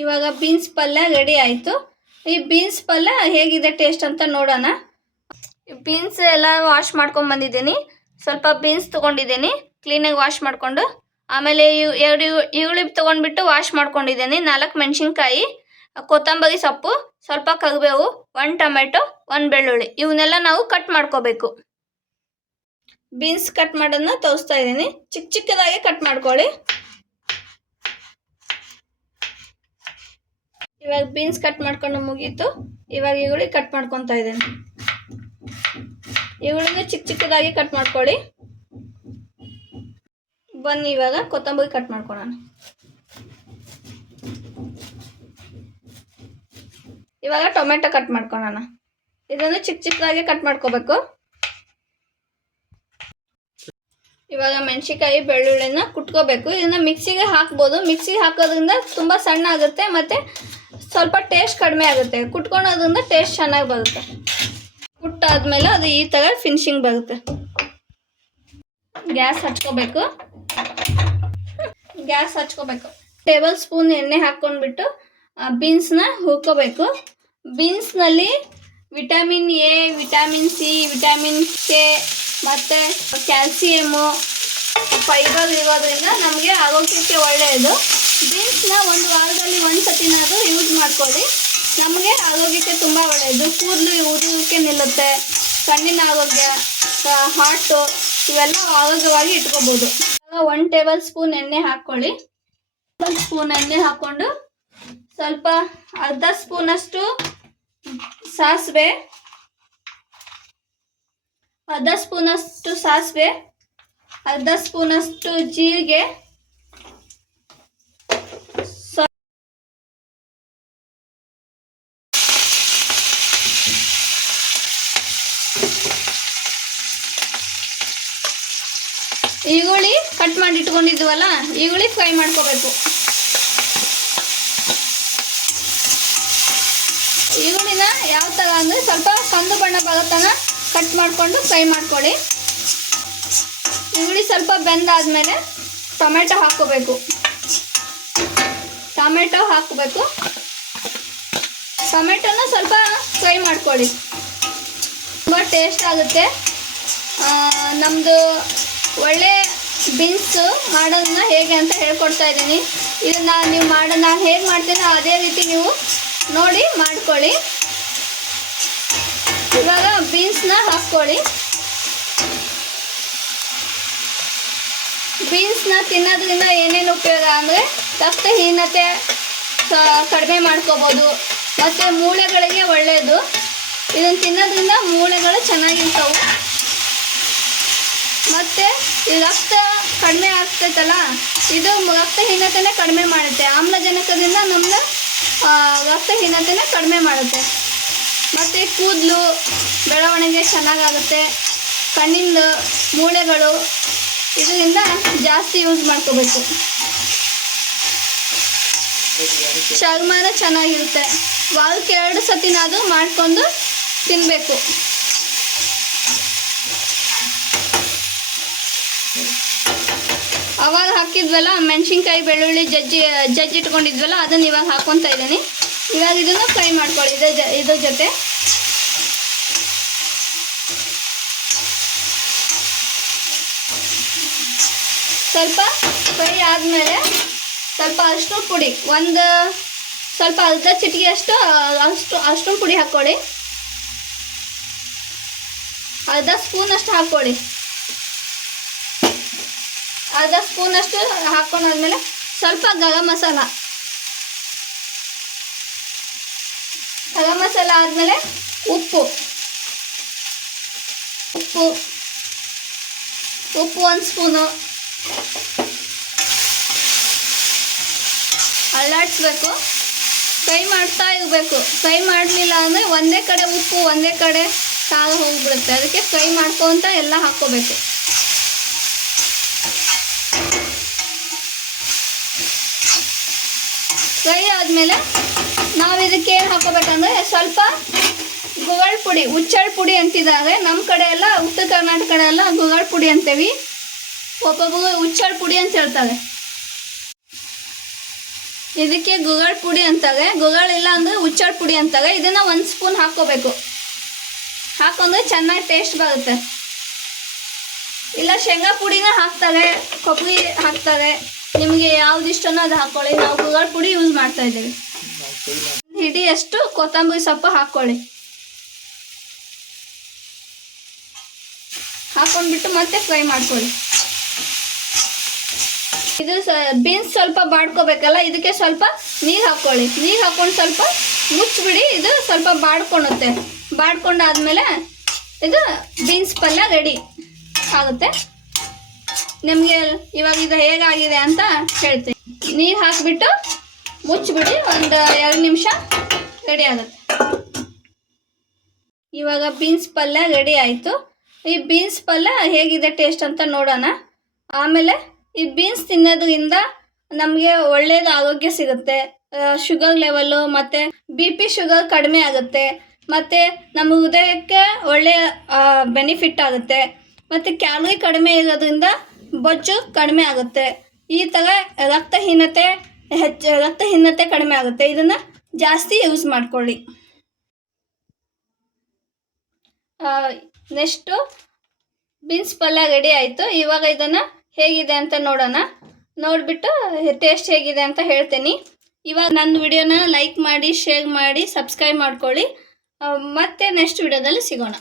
ಇವಾಗ ಬೀನ್ಸ್ ಪಲ್ಯ ರೆಡಿ ಆಯಿತು. ಈ ಬೀನ್ಸ್ ಪಲ್ಯ ಹೇಗಿದೆ ಟೇಸ್ಟ್ ಅಂತ ನೋಡೋಣ. ಬೀನ್ಸ್ ಎಲ್ಲ ವಾಶ್ ಮಾಡ್ಕೊಂಡು ಬಂದಿದ್ದೀನಿ. ಸ್ವಲ್ಪ ಬೀನ್ಸ್ ತೊಗೊಂಡಿದ್ದೀನಿ ಕ್ಲೀನಾಗಿ ವಾಶ್ ಮಾಡಿಕೊಂಡು. ಆಮೇಲೆ ಎರಡು ಈರುಳ್ಳಿ ತೊಗೊಂಡ್ಬಿಟ್ಟು ವಾಶ್ ಮಾಡ್ಕೊಂಡಿದ್ದೀನಿ. 4 ಮೆಣಸಿನ್ಕಾಯಿ, ಕೊತ್ತಂಬರಿ ಸೊಪ್ಪು, ಸ್ವಲ್ಪ ಕರಿಬೇವು, 1 ಟೊಮೆಟೊ, 1 ಬೆಳ್ಳುಳ್ಳಿ, ಇವನ್ನೆಲ್ಲ ನಾವು ಕಟ್ ಮಾಡ್ಕೋಬೇಕು. ಬೀನ್ಸ್ ಕಟ್ ಮಾಡೋದನ್ನ ತೋರಿಸ್ತಾ ಇದ್ದೀನಿ. ಚಿಕ್ಕ ಚಿಕ್ಕದಾಗಿ ಕಟ್ ಮಾಡ್ಕೊಳ್ಳಿ. ಇವಾಗ ಬೀನ್ಸ್ ಕಟ್ ಮಾಡ್ಕೊಂಡು ಮುಗೀತು. ಇವಾಗ ಈರುಳ್ಳಿ ಕಟ್ ಮಾಡ್ಕೊತಾ ಇದ್ದೀನಿ. ಈರುಳ್ಳಿನ ಚಿಕ್ಕ ಚಿಕ್ಕದಾಗಿ ಕಟ್ ಮಾಡ್ಕೊಳ್ಳಿ. ಬನ್ನಿ ಇವಾಗ ಕೊತ್ತಂಬರಿ ಕಟ್ ಮಾಡ್ಕೊಳ್ಳೋಣ. ಇವಾಗ ಟೊಮೆಟೊ ಕಟ್ ಮಾಡ್ಕೊಳ್ಳೋಣ. ಇದನ್ನು ಚಿಕ್ಕ ಚಿಕ್ಕದಾಗಿ ಕಟ್ ಮಾಡ್ಕೋಬೇಕು. ಇವಾಗ ಮೆಣಸಿನಕಾಯಿ ಬೆಳ್ಳುಳ್ಳಿನ ಕುಟ್ಕೋಬೇಕು. ಇದನ್ನ ಮಿಕ್ಸಿಗೆ ಹಾಕ್ಬೋದು. ಮಿಕ್ಸಿಗೆ ಹಾಕೋದ್ರಿಂದ ತುಂಬ ಸಣ್ಣ ಆಗುತ್ತೆ ಮತ್ತು ಸ್ವಲ್ಪ ಟೇಸ್ಟ್ ಕಡಿಮೆ ಆಗುತ್ತೆ. ಕುಟ್ಕೊಳೋದ್ರಿಂದ ಟೇಸ್ಟ್ ಚೆನ್ನಾಗಿ ಬರುತ್ತೆ. ಕುಟ್ಟಾದ್ಮೇಲೆ ಅದು ಈ ಥರ ಫಿನಿಶಿಂಗ್ ಬರುತ್ತೆ. ಗ್ಯಾಸ್ ಹಚ್ಕೋಬೇಕು. ಟೇಬಲ್ ಸ್ಪೂನ್ ಎಣ್ಣೆ ಹಾಕ್ಕೊಂಡ್ಬಿಟ್ಟು ಬೀನ್ಸ್ನ ಹುರ್ಕೋಬೇಕು. ಬೀನ್ಸ್ನಲ್ಲಿ vitamin A, vitamin C, vitamin K ಮತ್ತು ಕ್ಯಾಲ್ಸಿಯಮ್ಮು, ಫೈಬರ್ ಇರೋದ್ರಿಂದ ನಮಗೆ ಆರೋಗ್ಯಕ್ಕೆ ಒಳ್ಳೆಯದು. ಬೀನ್ಸ್ನ ಒಂದು ವಾರದಲ್ಲಿ 1 ಸತಿನಾದರೂ ಯೂಸ್ ಮಾಡ್ಕೊಳ್ಳಿ. ನಮಗೆ ಆರೋಗ್ಯಕ್ಕೆ ತುಂಬ ಒಳ್ಳೆಯದು. ಕೂದಲು ಉದುರೋಕೆ ನಿಲ್ಲುತ್ತೆ. ಕಣ್ಣಿನ ಆರೋಗ್ಯ, ಹಾರ್ಟು ಇವೆಲ್ಲ ಆರೋಗ್ಯವಾಗಿ ಇಟ್ಕೋಬೋದು. 1 ಟೇಬಲ್ ಸ್ಪೂನ್ ಎಣ್ಣೆ ಹಾಕ್ಕೊಳ್ಳಿ. ಎಣ್ಣೆ ಹಾಕ್ಕೊಂಡು ಸ್ವಲ್ಪ ಅರ್ಧ ಸ್ಪೂನಷ್ಟು ಸಾಸಿವೆ, ಅರ್ಧ ಸ್ಪೂನಷ್ಟು ಜೀರಿಗೆ, ಈರುಳ್ಳಿ ಕಟ್ ಮಾಡಿ ಇಟ್ಕೊಂಡಿದ್ವಲ್ಲ, ಈರುಳ್ಳಿ ಫ್ರೈ ಮಾಡ್ಕೋಬೇಕು. ಈರುಳ್ಳಿನ ಯಾವ ಥರ ಅಂದರೆ ಸ್ವಲ್ಪ ಕಂದು ಬಣ್ಣ ಬರೋತನ ಕಟ್ ಮಾಡಿಕೊಂಡು ಫ್ರೈ ಮಾಡ್ಕೊಳ್ಳಿ. ಈರುಳ್ಳಿ ಸ್ವಲ್ಪ ಬೆಂದಾದ್ಮೇಲೆ ಟೊಮೆಟೊ ಹಾಕ್ಕೋಬೇಕು. ಟೊಮೆಟೊನ ಸ್ವಲ್ಪ ಫ್ರೈ ಮಾಡ್ಕೊಳ್ಳಿ. ತುಂಬ ಟೇಸ್ಟ್ ಆಗುತ್ತೆ. ನಮ್ಮದು ಒಳ್ಳೆ ಬೀನ್ಸ್ ಮಾಡೋದನ್ನ ಹೇಗೆ ಅಂತ ಹೇಳ್ಕೊಡ್ತಾ ಇದ್ದೀನಿ. ಇದನ್ನು ನೀವು ನಾನು ಹೇಗೆ ಮಾಡ್ತೀನೋ ಅದೇ ರೀತಿ ನೀವು ನೋಡಿ ಮಾಡ್ಕೊಳ್ಳಿ. ಇವಾಗ ಬೀನ್ಸ್ನ ಹಾಕ್ಕೊಳ್ಳಿ. ಬೀನ್ಸ್ನ ತಿನ್ನೋದ್ರಿಂದ ಏನೇನು ಉಪಯೋಗ ಅಂದರೆ ರಕ್ತಹೀನತೆ ಕಡಿಮೆ ಮಾಡ್ಕೋಬೋದು ಮತ್ತು ಮೂಳೆಗಳಿಗೆ ಒಳ್ಳೆಯದು. ಇದನ್ನು ತಿನ್ನೋದ್ರಿಂದ ಮೂಳೆಗಳು ಚೆನ್ನಾಗಿರ್ತವೆ. ಮತ್ತು ಈ ರಕ್ತ ಕಡಿಮೆ ಆಗ್ತೈತಲ್ಲ, ಇದು ರಕ್ತಹೀನತೆನೇ ಕಡಿಮೆ ಮಾಡುತ್ತೆ. ಆಮ್ಲಜನಕದಿಂದ ನಮ್ಮನ್ನ ರಕ್ತಹೀನತೆನ ಕಡಿಮೆ ಮಾಡುತ್ತೆ. ಮತ್ತು ಕೂದಲು ಬೆಳವಣಿಗೆ ಚೆನ್ನಾಗಾಗುತ್ತೆ. ಕಣ್ಣಿಂದ ಮೂಳೆಗಳು ಇದರಿಂದ ಜಾಸ್ತಿ ಯೂಸ್ ಮಾಡ್ಕೋಬೇಕು. ಚರ್ಮನ ಚೆನ್ನಾಗಿರುತ್ತೆ. ವಾರಕ್ಕೆ 2 ಸತಿನಾದರೂ ಮಾಡ್ಕೊಂಡು ತಿನ್ನಬೇಕು. ಅವಾಗ ಹಾಕಿದ್ವಲ್ಲ ಮೆಣಸಿನ್ಕಾಯಿ, ಬೆಳ್ಳುಳ್ಳಿ ಜಜ್ಜಿಟ್ಕೊಂಡಿದ್ವಲ್ಲ, ಅದನ್ನು ಇವಾಗ ಹಾಕ್ಕೊತಾ ಇದ್ದೀನಿ. ಇವಾಗ ಇದನ್ನು ಫ್ರೈ ಮಾಡ್ಕೊಳ್ಳಿ ಇದ್ರ ಜೊತೆ. ಸ್ವಲ್ಪ ಫ್ರೈ ಆದಮೇಲೆ ಸ್ವಲ್ಪ ಅರಿಶಿನ ಪುಡಿ, ಸ್ವಲ್ಪ ಅರ್ಧ ಚಿಟಿಕೆ ಅರಿಶಿನ ಪುಡಿ ಹಾಕ್ಕೊಳ್ಳಿ. ಅರ್ಧ ಸ್ಪೂನಷ್ಟು ಹಾಕ್ಕೊಳ್ಳಿ. ಅರ್ಧ ಸ್ಪೂನಷ್ಟು ಹಾಕ್ಕೊಂಡಾದ್ಮೇಲೆ ಸ್ವಲ್ಪ ಗರಂ ಮಸಾಲ ಆದಮೇಲೆ ಉಪ್ಪು 1 ಸ್ಪೂನು. ಅಲ್ಲಾಡಿಸ್ಬೇಕು. ಫ್ರೈ ಮಾಡ್ತಾ ಇರಬೇಕು. ಫ್ರೈ ಮಾಡಲಿಲ್ಲ ಅಂದರೆ ಒಂದೇ ಕಡೆ ಉಪ್ಪು ಒಂದೇ ಕಡೆ ಖಾರ ಹೋಗಿಬಿಡುತ್ತೆ. ಅದಕ್ಕೆ ಫ್ರೈ ಮಾಡ್ಕೊತ ಎಲ್ಲ ಹಾಕ್ಕೋಬೇಕು. ಫ್ರೈ ಆದಮೇಲೆ ನಾವು ಇದಕ್ಕೆ ಏನು ಹಾಕೋಬೇಕಂದ್ರೆ ಸ್ವಲ್ಪ ಗುಗಳ್ ಪುಡಿ, ಹುಚ್ಚಳ ಪುಡಿ ಅಂತಿದ್ದಾರೆ. ನಮ್ಮ ಕಡೆ ಎಲ್ಲ, ಉತ್ತರ ಕರ್ನಾಟಕ ಕಡೆ ಎಲ್ಲ ಗುಗಳ್ ಪುಡಿ ಅಂತೀವಿ. ಒಬ್ಬೊಬ್ಬರು ಹುಚ್ಚಳ ಪುಡಿ ಅಂತ ಹೇಳ್ತಾರೆ. ಇದಕ್ಕೆ ಗುಗಳ ಪುಡಿ ಅಂತಾರೆ, ಗುಗಳ ಇಲ್ಲ ಅಂದರೆ ಹುಚ್ಚಳ ಪುಡಿ ಅಂತಾರೆ. ಇದನ್ನು 1 ಸ್ಪೂನ್ ಹಾಕ್ಕೋಬೇಕು. ಹಾಕೊಂಡ್ರೆ ಚೆನ್ನಾಗಿ ಟೇಸ್ಟ್ ಬರುತ್ತೆ. ಇಲ್ಲ ಶೇಂಗಾ ಪುಡಿನ ಹಾಕ್ತಾರೆ, ಕೊಬ್ಬರಿ ಹಾಕ್ತಾರೆ, ನಿಮಗೆ ಯಾವ್ದು ಇಷ್ಟನೋ ಅದು ಹಾಕ್ಕೊಳ್ಳಿ. ನಾವು ಗುಗಳ ಪುಡಿ ಯೂಸ್ ಮಾಡ್ತಾ ಇದ್ದೀವಿ. ಹಿಡಿಯಷ್ಟು ಕೊತ್ತಂಬರಿ ಸೊಪ್ಪು ಹಾಕ್ಕೊಳ್ಳಿ. ಹಾಕೊಂಡ್ಬಿಟ್ಟು ಮತ್ತೆ ಫ್ರೈ ಮಾಡ್ಕೊಳ್ಳಿ. ಇದು ಬೀನ್ಸ್ ಸ್ವಲ್ಪ ಬಾಡ್ಕೋಬೇಕಲ್ಲ, ಇದಕ್ಕೆ ಸ್ವಲ್ಪ ನೀರು ಹಾಕ್ಕೊಳ್ಳಿ. ನೀರು ಹಾಕ್ಕೊಂಡು ಸ್ವಲ್ಪ ಮುಚ್ಚಿಬಿಡಿ. ಇದು ಸ್ವಲ್ಪ ಬಾಡ್ಕೊಳುತ್ತೆ. ಬಾಡ್ಕೊಂಡಾದ್ಮೇಲೆ ಇದು ಬೀನ್ಸ್ ಪಲ್ಯ ರೆಡಿ ಆಗುತ್ತೆ. ನಿಮಗೆ ಇವಾಗ ಇದು ಹೇಗಾಗಿದೆ ಅಂತ ಹೇಳ್ತೀನಿ. ನೀರು ಹಾಕಿಬಿಟ್ಟು ಮುಚ್ಚಿಬಿಡಿ, ಒಂದು 2 ನಿಮಿಷ ರೆಡಿ ಆಗುತ್ತೆ. ಇವಾಗ ಬೀನ್ಸ್ ಪಲ್ಯ ರೆಡಿ ಆಯಿತು. ಈ ಬೀನ್ಸ್ ಪಲ್ಯ ಹೇಗಿದೆ ಟೇಸ್ಟ್ ಅಂತ ನೋಡೋಣ. ಆಮೇಲೆ ಈ ಬೀನ್ಸ್ ತಿನ್ನೋದ್ರಿಂದ ನಮಗೆ ಒಳ್ಳೆಯದು ಆರೋಗ್ಯ ಸಿಗುತ್ತೆ. ಶುಗರ್ ಲೆವೆಲ್ಲು ಮತ್ತು BP ಶುಗರ್ ಕಡಿಮೆ ಆಗುತ್ತೆ. ಮತ್ತು ನಮ್ಮ ಹೃದಯಕ್ಕೆ ಒಳ್ಳೆಯ ಬೆನಿಫಿಟ್ ಆಗುತ್ತೆ. ಮತ್ತು ಕ್ಯಾಲರಿ ಕಡಿಮೆ ಇರೋದ್ರಿಂದ ಬೊಜ್ಜು ಕಡಿಮೆ ಆಗುತ್ತೆ. ಈ ಥರ ರಕ್ತಹೀನತೆ ಕಡಿಮೆ ಆಗುತ್ತೆ. ಇದನ್ನು ಜಾಸ್ತಿ ಯೂಸ್ ಮಾಡ್ಕೊಳ್ಳಿ. ನೆಕ್ಸ್ಟು ಬೀನ್ಸ್ ಪಲ್ಯ ರೆಡಿ ಆಯಿತು. ಇವಾಗ ಇದನ್ನು ಹೇಗಿದೆ ಅಂತ ನೋಡೋಣ. ನೋಡಿಬಿಟ್ಟು ಟೇಸ್ಟ್ ಹೇಗಿದೆ ಅಂತ ಹೇಳ್ತೀನಿ. ಇವಾಗ ನನ್ನ ವಿಡಿಯೋನ ಲೈಕ್ ಮಾಡಿ, ಶೇರ್ ಮಾಡಿ, ಸಬ್ಸ್ಕ್ರೈಬ್ ಮಾಡ್ಕೊಳ್ಳಿ. ಮತ್ತೆ ನೆಕ್ಸ್ಟ್ ವಿಡಿಯೋದಲ್ಲಿ ಸಿಗೋಣ.